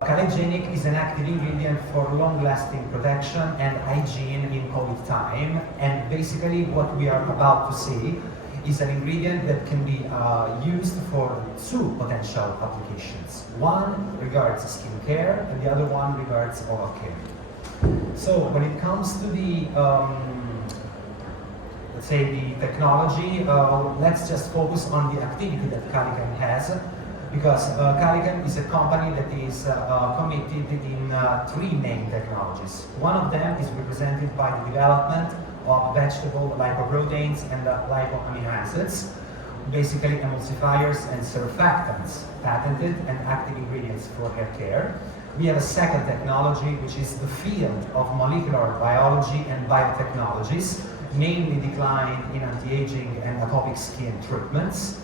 Kalhygienic is an active ingredient for long-lasting protection and hygiene in COVID time, and basically what we are about to see is an ingredient that can be used for two potential applications. One regards skincare and the other one regards oral care. So when it comes to the let's say the technology, let's just focus on the activity that Kalichem has, because Kalichem is a company that is committed in three main technologies. One of them is represented by the development of vegetable lipoproteins and lipoamino acids, basically emulsifiers and surfactants, patented and active ingredients for hair care. We have a second technology, which is the field of molecular biology and biotechnologies, mainly declined in anti-aging and atopic skin treatments.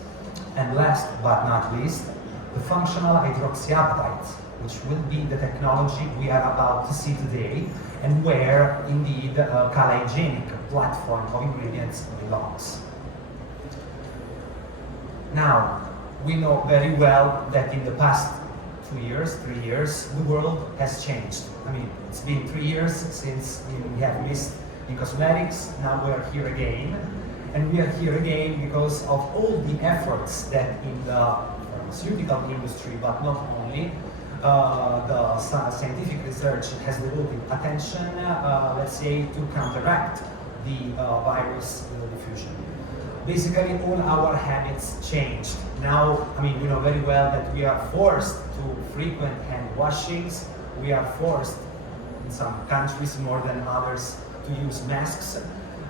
And last but not least, the functional hydroxyapatite, which will be the technology we are about to see today, and where indeed Kalhygienic platform of ingredients belongs. Now, we know very well that in the past 3 years, the world has changed. I mean, it's been 3 years since we have missed in cosmetics. Now we are here again, and we are here again because of all the efforts that in the pharmaceutical industry, but not only, the scientific research has devoted attention, let's say, to counteract the virus diffusion. Basically, all our habits changed. Now, I mean, we know very well that we are forced to frequent hand washings. We are forced, in some countries more than others, to use masks.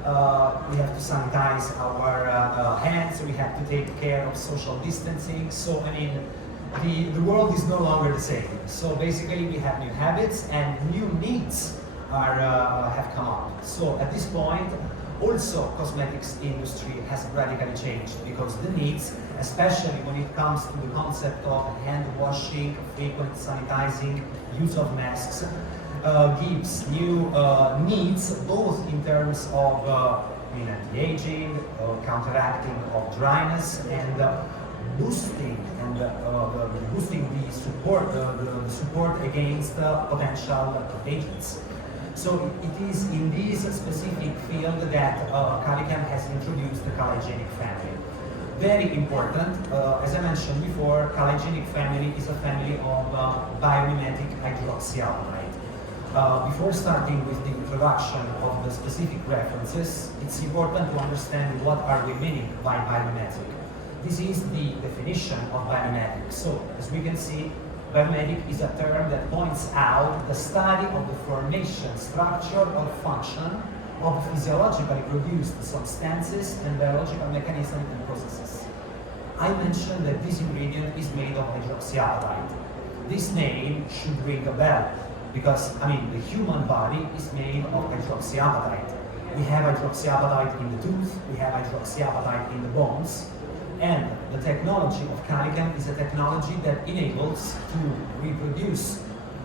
We have to sanitize our hands. We have to take care of social distancing. So, I mean, the world is no longer the same. So basically, we have new habits and new needs have come up. So at this point, also cosmetics industry has radically changed, because the needs, especially when it comes to the concept of hand washing, frequent sanitizing, use of masks, gives new needs, both in terms of anti-aging, counteracting of dryness, and boosting the support against potential agents. So it is in this specific field that Kalichem has introduced the Kalhygienic family. Very important, as I mentioned before, Kalhygienic family is a family of Biomimetic Hydroxyapatite. Before starting with the introduction of the specific references, it's important to understand what are we meaning by biomimetic. This is the definition of biomimetic. So, as we can see, biomimetic is a term that points out the study of the formation, structure, or function of physiologically produced substances and biological mechanisms and processes. I mentioned that this ingredient is made of hydroxyapatite. This name should ring a bell, because, I mean, the human body is made of hydroxyapatite. We have hydroxyapatite in the tooth, we have hydroxyapatite in the bones, and the technology of Kalichem is a technology that enables to reproduce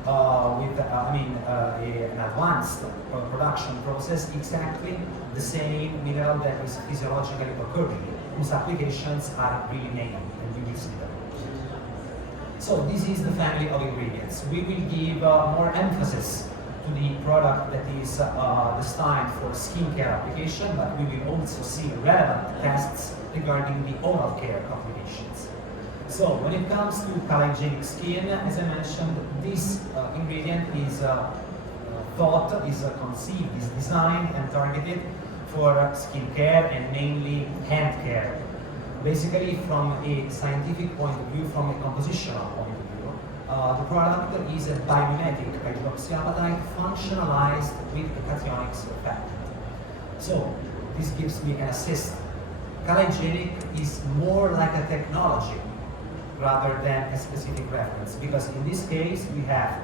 with an advanced production process exactly the same mineral that is physiologically occurring, whose applications are really named, and you will see them. So this is the family of ingredients. We will give more emphasis to the product that is destined for skincare application, but we will also see relevant tests regarding the oral care applications. So when it comes to Kalhygienic skin, as I mentioned, this ingredient is conceived, is designed and targeted for skincare and mainly hand care. Basically, from a scientific point of view, from a compositional point of view, the product is a biomimetic hydroxyapatite functionalized with a cationic surfactant. So this gives me an assist. Kalhygienic is more like a technology rather than a specific reference, because in this case we have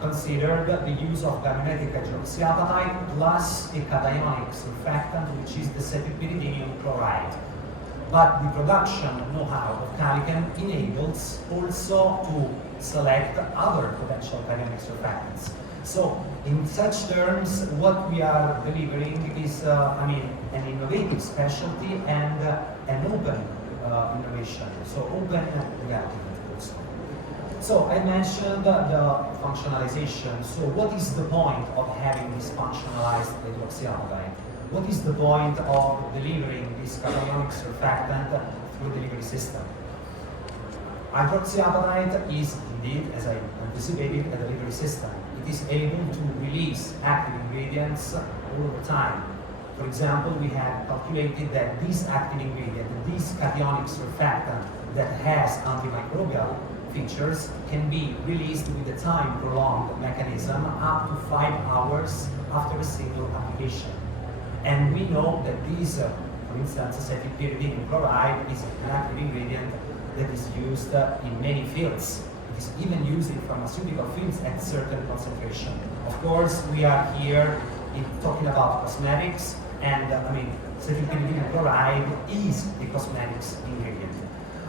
considered the use of biomimetic hydroxyapatite plus a cationic surfactant, which is the cetylpyridinium chloride. But the production know-how of Kalichem enables also to select other potential cationic surfactants. So, in such terms, what we are delivering is, an innovative specialty and an open innovation, so open reality also. So I mentioned the functionalization. So what is the point of having this functionalized hydroxyapatite? What is the point of delivering this cationic surfactant through delivery system? Hydroxyapatite is indeed, as I anticipated, a delivery system. It is able to release active ingredients all the time. For example, we have calculated that this active ingredient, this cationic surfactant that has antimicrobial features, can be released with a time prolonged mechanism up to 5 hours after a single application. And we know that this, for instance, cetylpyridine chloride is an active ingredient that is used in many fields. It is even used in pharmaceutical fields at certain concentration. Of course, we are here talking about cosmetics, and cetylpyridine chloride is a cosmetics ingredient.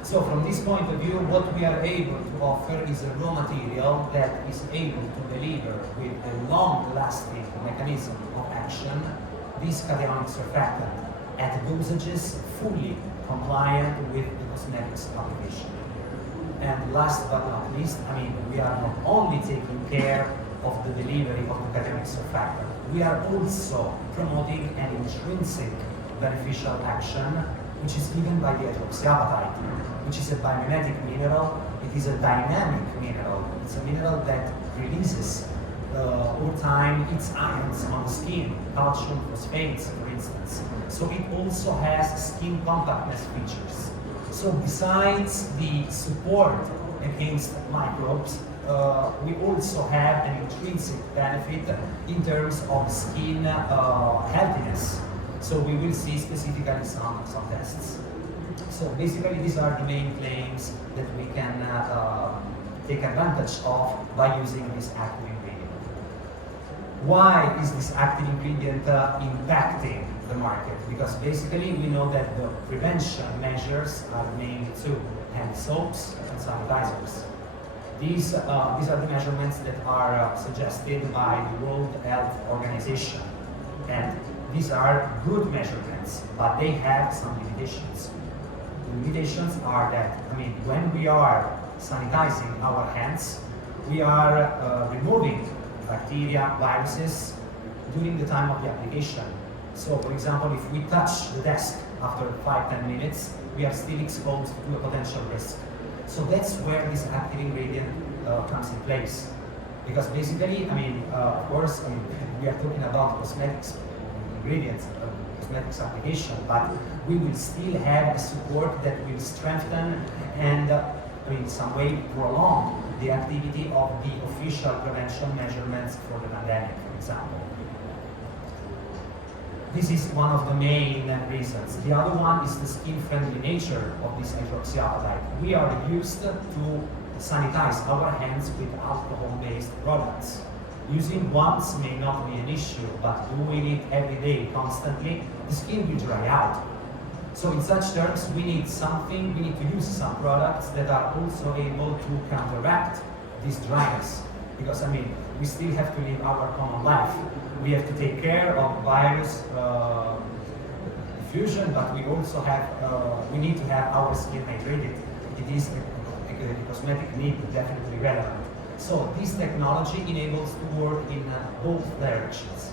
So from this point of view, what we are able to offer is a raw material that is able to deliver with a long-lasting mechanism of action this cationic surfactant at dosages fully compliant with the cosmetics application. And last but not least, we are not only taking care of the delivery of the cationic surfactant, we are also promoting an intrinsic beneficial action which is given by the hydroxyapatite, which is a biomimetic mineral. It is a dynamic mineral. It's a mineral that releases over time its ions on the skin, calcium, phosphates, for instance. So it also has skin compactness features. So besides the support against microbes, we also have an intrinsic benefit in terms of skin healthiness. So we will see specifically some tests. So basically these are the main claims that we can take advantage of by using this active ingredient. Why is this active ingredient impacting the market? Because basically we know that the prevention measures are mainly two: hand soaps and sanitizers. These are the measurements that are suggested by the World Health Organization, and these are good measurements, but they have some limitations. The limitations are that, when we are sanitizing our hands, we are removing bacteria, viruses during the time of the application. So, for example, if we touch the desk after 5-10 minutes, we are still exposed to a potential risk. So that's where this active ingredient comes in place. Because basically, of course, we are talking about cosmetics ingredients, cosmetics application, but we will still have a support that will strengthen and in some way prolong the activity of the official prevention measurements for the pandemic, for example. This is one of the main reasons. The other one is the skin-friendly nature of this hydroxyapatite. We are used to sanitize our hands with alcohol-based products. Using once may not be an issue, but doing it every day, constantly, the skin will dry out. So in such terms, we need to use some products that are also able to counteract this dryness. Because we still have to live our common life. We have to take care of virus diffusion, but we also we need to have our skin hydrated. It is a cosmetic need, definitely relevant. So this technology enables to work in both directions.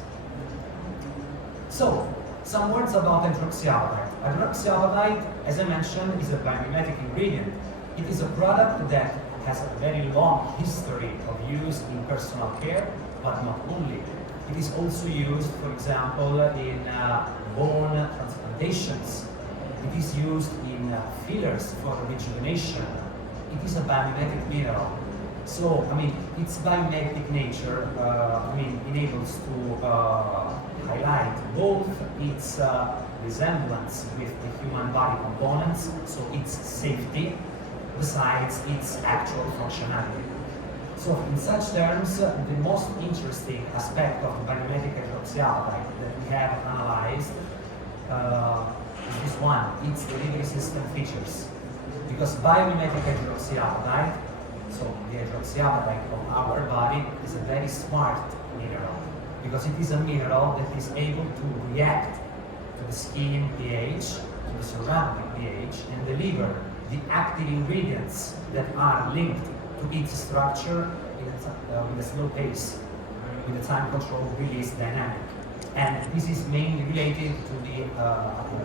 So, some words about hydroxyapatite. Hydroxyapatite, as I mentioned, is a biomimetic ingredient. It is a product that has a very long history of use in personal care, but not only. It is also used, for example, in bone transplantations. It is used in fillers for rejuvenation. It is a biomimetic mineral. So, its biomimetic nature, enables to highlight both its resemblance with the human body components, so its safety, besides its actual functionality. So, in such terms, the most interesting aspect of the biomimetic hydroxyapatite that we have analyzed is this one: its delivery system features. Because biomimetic hydroxyapatite, so the hydroxyapatite of our body, is a very smart mineral, because it is a mineral that is able to react to the skin pH, to to the surrounding pH and deliver the active ingredients that are linked to its structure with a slow pace, with a time-controlled release dynamic. And this is mainly related to the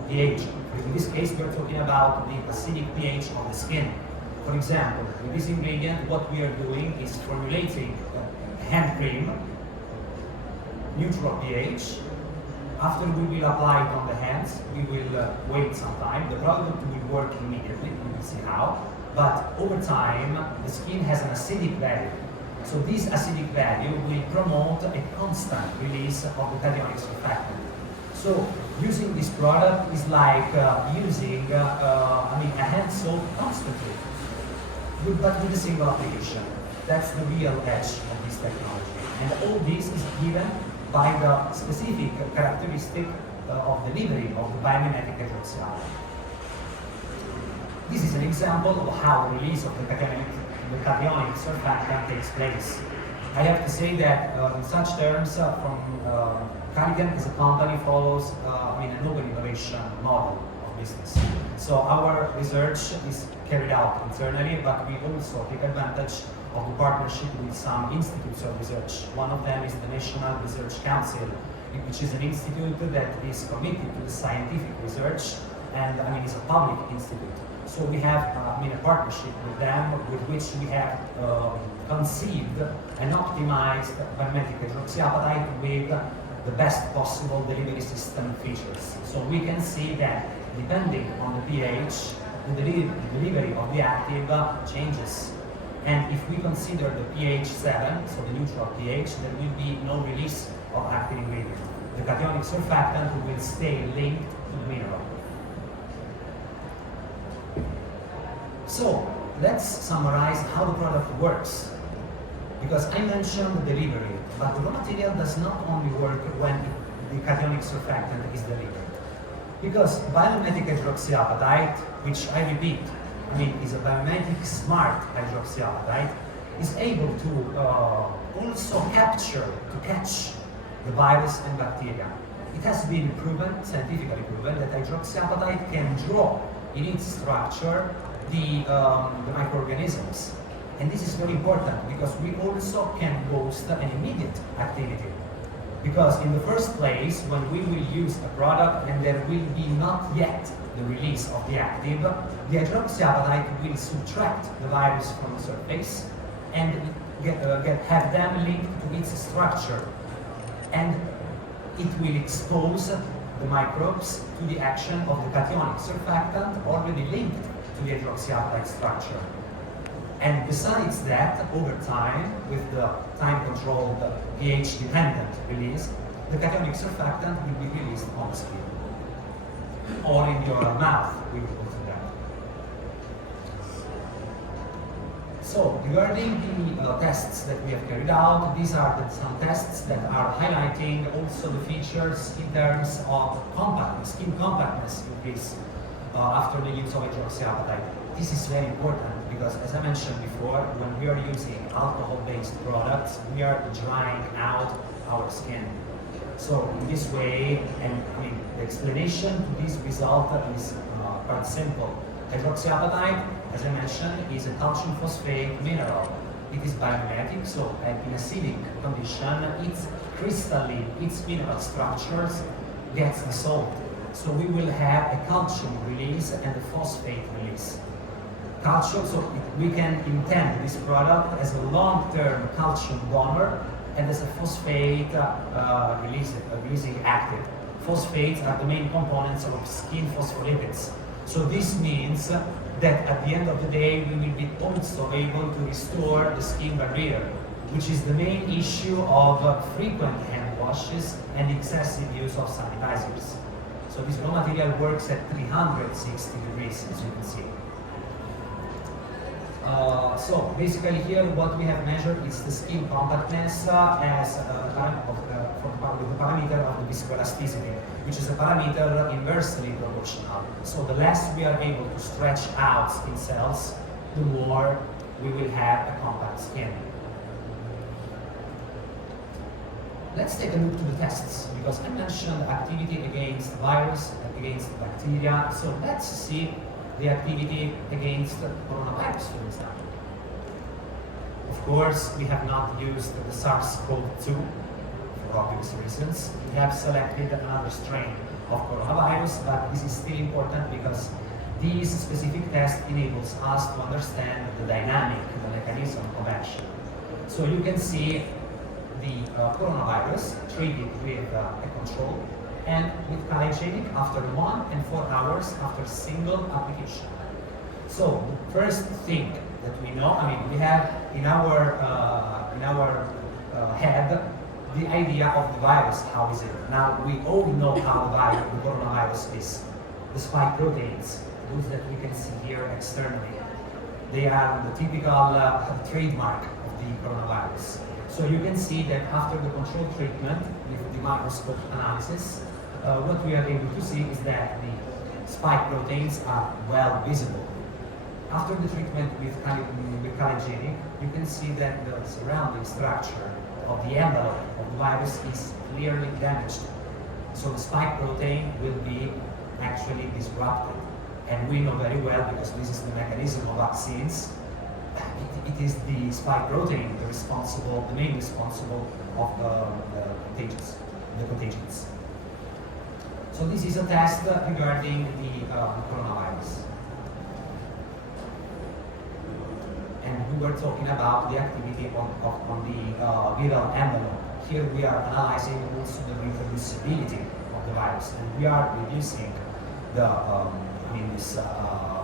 pH. In this case, we're talking about the acidic pH of the skin. For example, with this ingredient, what we are doing is formulating hand cream, neutral pH. After we will apply it on the hands, we will wait some time. The product will work immediately, we will see how. But over time, the skin has an acidic value. So this acidic value will promote a constant release of the cationic surfactant. So using this product is like using a hand soap constantly, but with a single application. That's the real edge of this technology. And all this is given by the specific characteristic of delivery of the biomimetic hydroxyapatite. This is an example of how the release of the cationic surfactant takes place. I have to say that in such terms, Kalichem as a company follows an open innovation model of business. So our research is carried out internally, but we also take advantage of the partnership with some institutes of research. One of them is the National Research Council, which is an institute that is committed to the scientific research and is a public institute. So we have a partnership with them, with which we have conceived and optimized biomimetic hydroxyapatite with the best possible delivery system features. So we can see that depending on the pH, the delivery of the active changes. And if we consider the pH 7, so the neutral pH, there will be no release of active ingredient. The cationic surfactant will stay linked to the mineral. So let's summarize how the product works. Because I mentioned the delivery, but the raw material does not only work when the cationic surfactant is delivered. Because biomimetic hydroxyapatite, which I repeat, is a biomimetic smart hydroxyapatite, is able to also catch the virus and bacteria. It has been proven, scientifically proven, that hydroxyapatite can draw in its structure the microorganisms. And this is very important because we also can boast an immediate activity. Because in the first place, when we will use a product and there will be not yet the release of the active, the hydroxyapatite will subtract the virus from the surface and have them linked to its structure. And it will expose the microbes to the action of the cationic surfactant already linked to the hydroxyapatite structure. And besides that, over time, with the time-controlled pH-dependent release, the cationic surfactant will be released on the skin. Or in your mouth, we will go through that. So, regarding the tests that we have carried out, these are some tests that are highlighting also the features in terms of compactness, skin compactness increase after the use of hydroxyapatite. This is very important because, as I mentioned before, when we are using alcohol-based products, we are drying out our skin. So in this way, and the explanation to this result is quite simple. Hydroxyapatite, as I mentioned, is a calcium phosphate mineral. It is biomimetic, so in acidic condition, its crystalline, its mineral structures gets dissolved. So we will have a calcium release and a phosphate release. Calcium, so we can intend this product as a long-term calcium donor and as a phosphate releasing active. Phosphates are the main components of skin phospholipids. So this means that at the end of the day, we will be also able to restore the skin barrier, which is the main issue of frequent hand washes and excessive use of sanitizers. So this raw material works at 360 degrees, as you can see. So basically here what we have measured is the skin compactness as the parameter of the viscoelasticity, which is a parameter inversely proportional. So the less we are able to stretch out skin cells, the more we will have a compact skin. let's take a look to the tests, because I mentioned activity against virus, against bacteria. So let's see the activity against coronavirus, for example. Of course, we have not used the SARS-CoV-2 for obvious reasons. We have selected another strain of coronavirus, but this is still important because this specific test enables us to understand the dynamic, the mechanism of action. So you can see the coronavirus treated with a control and with Kalhygienic after 1 and 4 hours after single application. So the first thing that we know, I mean, we have in our head the idea of the virus. How is it? Now we all know how the coronavirus is. The spike proteins, those that we can see here externally, they are the typical trademark of the coronavirus. So you can see that after the control treatment with the microscope analysis, what we are able to see is that the spike proteins are well visible. After the treatment with Kalhygienic, you can see that the surrounding structure of the envelope of the virus is clearly damaged. So the spike protein will be actually disrupted. And we know very well, because this is the mechanism of vaccines, it is the spike protein the main responsible of the contagions. So this is a test regarding the coronavirus. And we were talking about the activity on the viral envelope. Here we are analyzing also the reproducibility of the virus, and we are reducing the this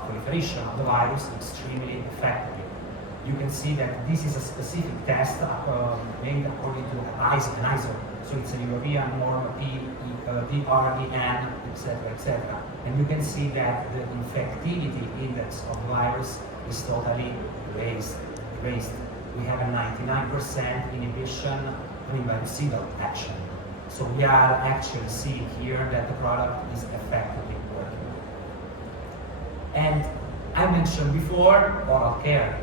proliferation of the virus extremely effectively. You can see that this is a specific test made according to ISO. So it's a European norm, PREN, etc. And you can see that the infectivity index of the virus is totally raised. We have a 99% inhibition by residual action. So we are actually seeing here that the product is effectively working. And I mentioned before oral care.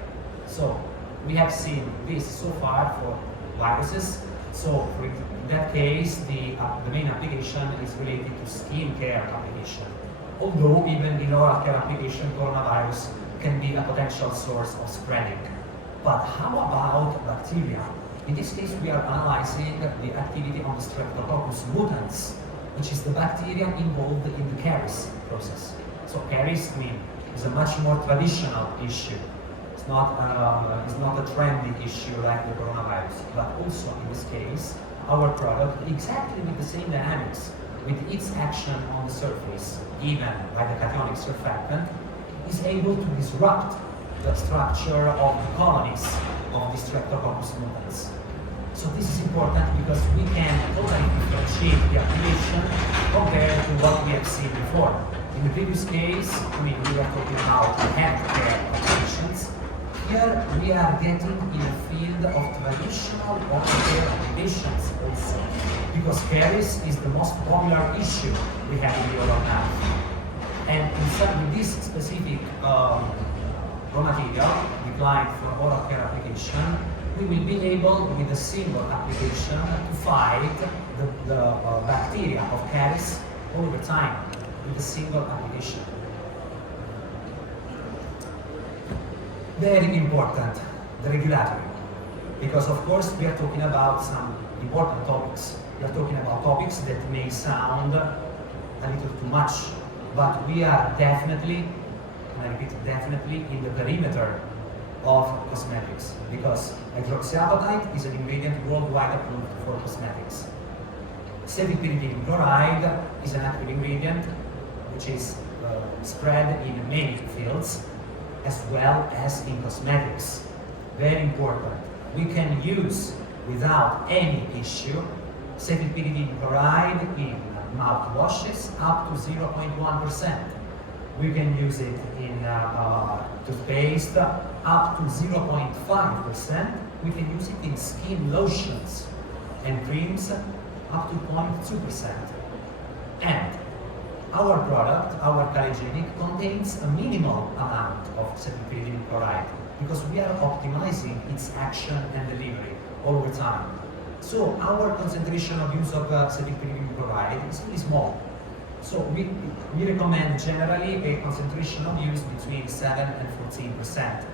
So we have seen this so far for viruses. So in that case, the main application is related to skin care application. Although even in oral care application, coronavirus can be a potential source of spreading. But how about bacteria? In this case, we are analyzing the activity on the Streptococcus mutans, which is the bacteria involved in the caries process. So caries, is a much more traditional issue. It's not a trendy issue like the coronavirus. But also in this case, our product, exactly with the same dynamics, with its action on the surface, even by the cationic surfactant, is able to disrupt the structure of the colonies of the Streptococcus mutans. So this is important because we can totally differentiate the application compared to what we have seen before. In the previous case, we were talking about healthcare applications. Here we are getting in a field of traditional oral care applications also, because caries is the most popular issue we have in the oral health. And with this specific raw material declined for oral care application, we will be able, with a single application, to fight the bacteria of caries over time with a single application. Very important, the regulatory, because of course we are talking about some important topics. We are talking about topics that may sound a little too much, but we are definitely, and I repeat, definitely in the perimeter of cosmetics, because hydroxyapatite is an ingredient worldwide approved for cosmetics. Acetic pyridine chloride is an active ingredient which is spread in many fields, as well as in cosmetics. Very important. We can use without any issue acetic pyridine chloride in mouthwashes up to 0.1%. We can use it in toothpaste up to 0.5%. We can use it in skin lotions and creams up to 0.2%. And our product, our Kalhygienic, contains a minimal amount of acetic pyridine chloride because we are optimizing its action and delivery all the time. So our concentration of use of cetirizine chloride is really small. So we recommend generally a concentration of use between 7 and 14%.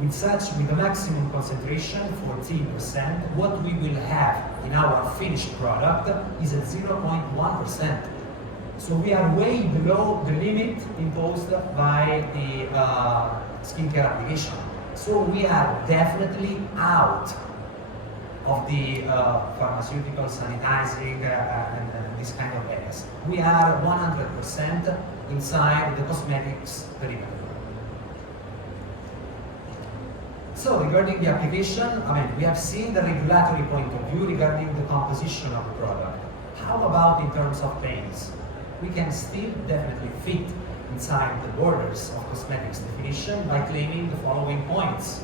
With a maximum concentration, 14%, what we will have in our finished product is at 0.1%. So we are way below the limit imposed by the skincare application. So we are definitely out of the pharmaceutical, sanitizing, and this kind of areas. We are 100% inside the cosmetics perimeter. So regarding the application, we have seen the regulatory point of view regarding the composition of the product. How about in terms of claims? We can still definitely fit inside the borders of cosmetics definition by claiming the following points.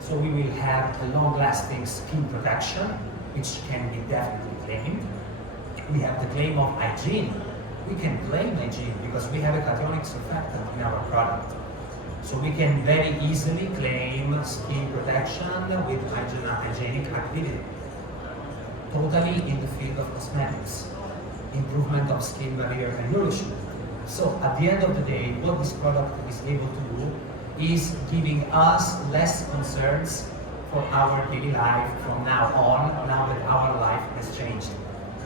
So we will have a long-lasting skin protection, which can be definitely claimed. We have the claim of hygiene. We can claim hygiene because we have a cationic surfactant in our product. So we can very easily claim skin protection with hygienic activity. Totally in the field of cosmetics. Improvement of skin barrier and nourishment. So at the end of the day, what this product is able to do is giving us less concerns for our daily life from now on, now that our life has changed.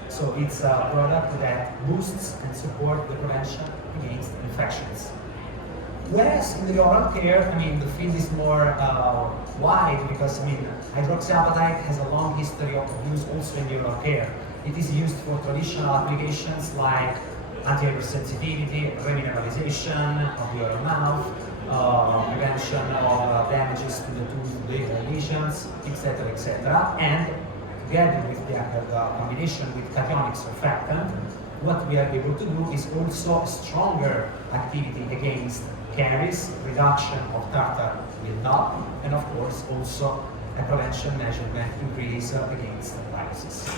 So it's a product that boosts and supports the prevention against infections. Whereas in the oral care, the field is more wide because hydroxyapatite has a long history of use also in the oral care. It is used for traditional applications like anti-hypersensitivity, remineralization of the oral mouth, prevention of damages to the tooth lesions, etc., etc. And together with the combination with cationic surfactant, what we are able to do is also stronger activity against caries, reduction of tartar buildup, and of course also a prevention measurement increase against viruses.